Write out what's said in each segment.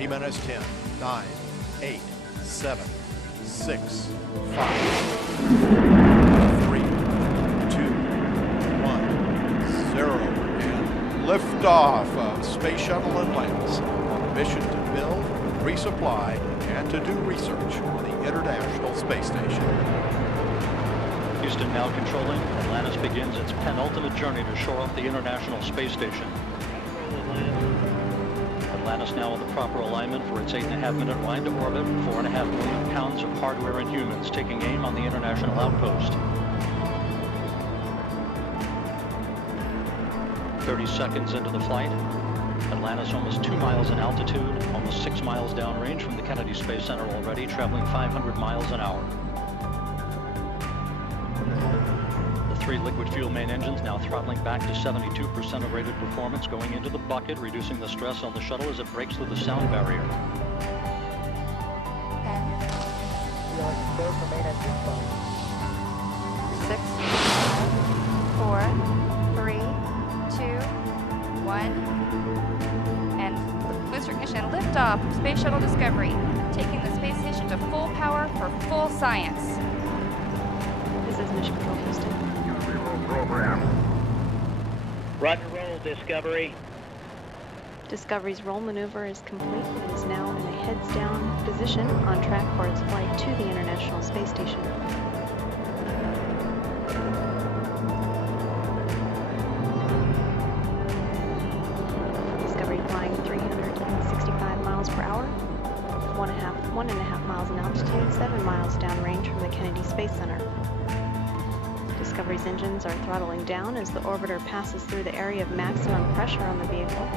T-minus 10, 9, 8, 7, 6, 5, 3, 2, 1, 0, and liftoff of Space Shuttle Atlantis on a mission to build, resupply, and to do research on the International Space Station. Houston now controlling. Atlantis begins its penultimate journey to shore up the International Space Station. Atlantis now in the proper alignment for its 8.5-minute ride to orbit, 4.5 million pounds of hardware and humans taking aim on the International Outpost. 30 seconds into the flight, Atlantis almost 2 miles in altitude, almost 6 miles downrange from the Kennedy Space Center already, traveling 500 miles an hour. The 3 liquid fuel main engines now throttling back to 72% of rated performance, going into the bucket, reducing the stress on the shuttle as it breaks through the sound barrier. 6, 4, 3, 2, 1, and booster ignition liftoff of Space Shuttle Discovery, taking the space station to full power for full science. This is Mission Control Houston. Program. Roger, roll, Discovery. Discovery's roll maneuver is complete and is now in a heads-down position on track for its flight to the International Space Station. Discovery flying 365 miles per hour, 1.5 miles in altitude, 7 miles downrange from the Kennedy Space Center. Discovery's engines are throttling down as the orbiter passes through the area of maximum pressure on the vehicle.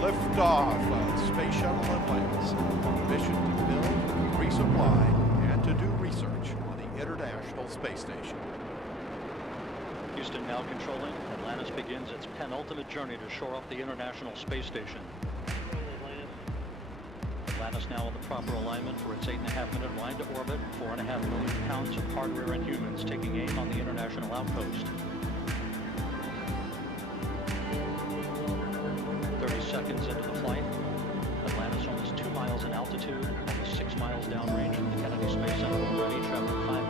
Liftoff of Space Shuttle Atlantis on a mission to build, resupply, and to do research on the International Space Station. Houston now controlling. Atlantis begins its penultimate journey to shore up the International Space Station. Atlantis now in the proper alignment for its 8.5-minute ride to orbit, 4.5 million pounds of hardware and humans taking aim on the International Outpost. 30 seconds into the flight, Atlantis almost 2 miles in altitude, almost 6 miles downrange from the Kennedy Space Center already, traveling 5